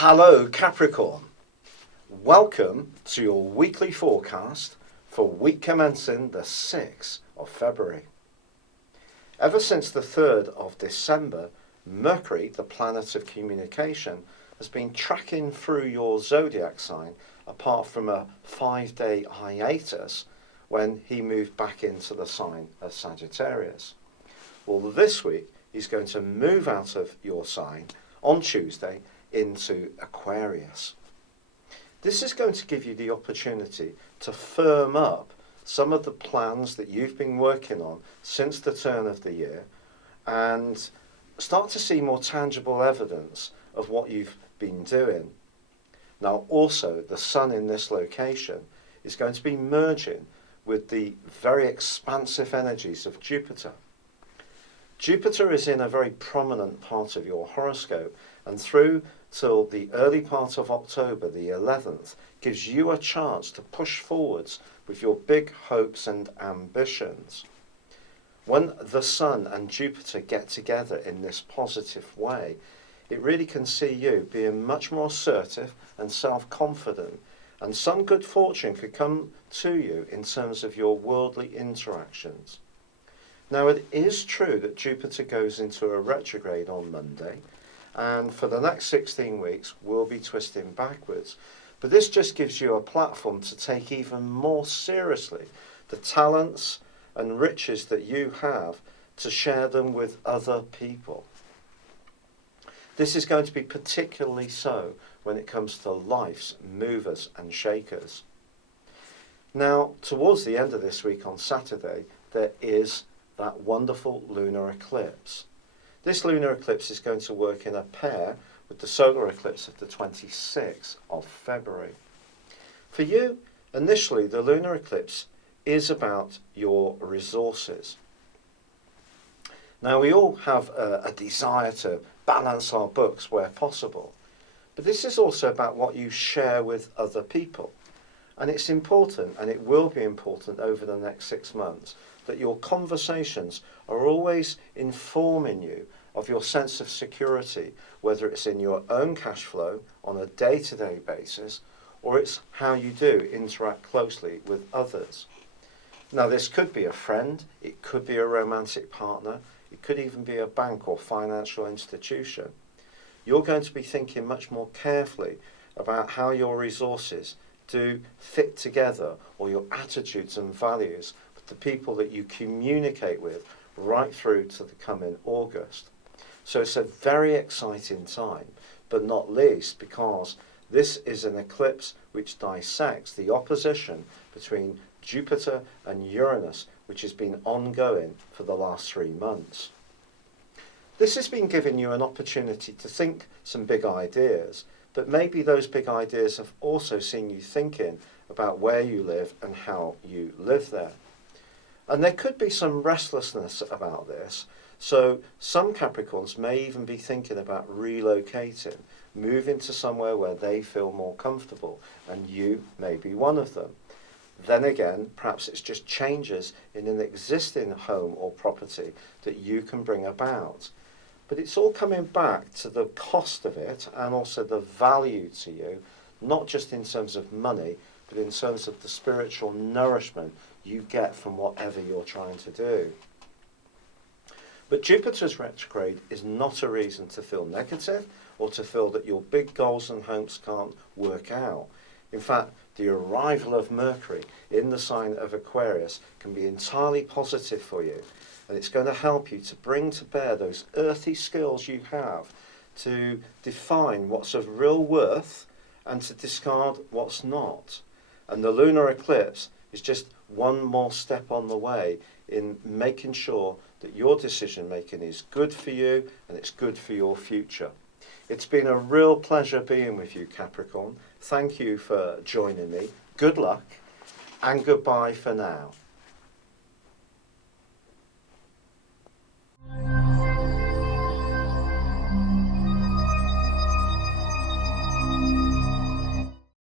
Hello Capricorn, welcome to your weekly forecast for week commencing the 6th of February. Ever since the 3rd of December, Mercury, the planet of communication, has been tracking through your zodiac sign apart from a 5-day hiatus when he moved back into the sign of Sagittarius. Well, this week he's going to move out of your sign on Tuesday into Aquarius. This is going to give you the opportunity to firm up some of the plans that you've been working on since the turn of the year and start to see more tangible evidence of what you've been doing. Now also the Sun in this location is going to be merging with the very expansive energies of Jupiter. Jupiter is in a very prominent part of your horoscope, and through till the early part of October, the 11th, gives you a chance to push forwards with your big hopes and ambitions. When the Sun and Jupiter get together in this positive way, it really can see you being much more assertive and self-confident, and some good fortune could come to you in terms of your worldly interactions. Now, it is true that Jupiter goes into a retrograde on Monday, and for the next 16 weeks will be twisting backwards. But this just gives you a platform to take even more seriously the talents and riches that you have, to share them with other people. This is going to be particularly so when it comes to life's movers and shakers. Now, towards the end of this week on Saturday, there is that wonderful lunar eclipse. This lunar eclipse is going to work in a pair with the solar eclipse of the 26th of February. For you, initially, the lunar eclipse is about your resources. Now, we all have a desire to balance our books where possible, but this is also about what you share with other people. And it's important, and it will be important over the next 6 months, that your conversations are always informing you of your sense of security, whether it's in your own cash flow on a day-to-day basis, or it's how you do interact closely with others. Now, this could be a friend, it could be a romantic partner, it could even be a bank or financial institution. You're going to be thinking much more carefully about how your resources do fit together, or your attitudes and values with the people that you communicate with right through to the coming August. So it's a very exciting time, but not least because this is an eclipse which dissects the opposition between Jupiter and Uranus, which has been ongoing for the last 3 months. This has been giving you an opportunity to think some big ideas, but maybe those big ideas have also seen you thinking about where you live and how you live there. And there could be some restlessness about this, so some Capricorns may even be thinking about relocating, moving to somewhere where they feel more comfortable, and you may be one of them. Then again, perhaps it's just changes in an existing home or property that you can bring about. But it's all coming back to the cost of it and also the value to you, not just in terms of money, but in terms of the spiritual nourishment you get from whatever you're trying to do. But Jupiter's retrograde is not a reason to feel negative or to feel that your big goals and hopes can't work out. In fact, the arrival of Mercury in the sign of Aquarius can be entirely positive for you, and it's going to help you to bring to bear those earthy skills you have to define what's of real worth and to discard what's not. And the lunar eclipse is just one more step on the way in making sure that your decision making is good for you and it's good for your future. It's been a real pleasure being with you, Capricorn. Thank you for joining me. Good luck and goodbye for now.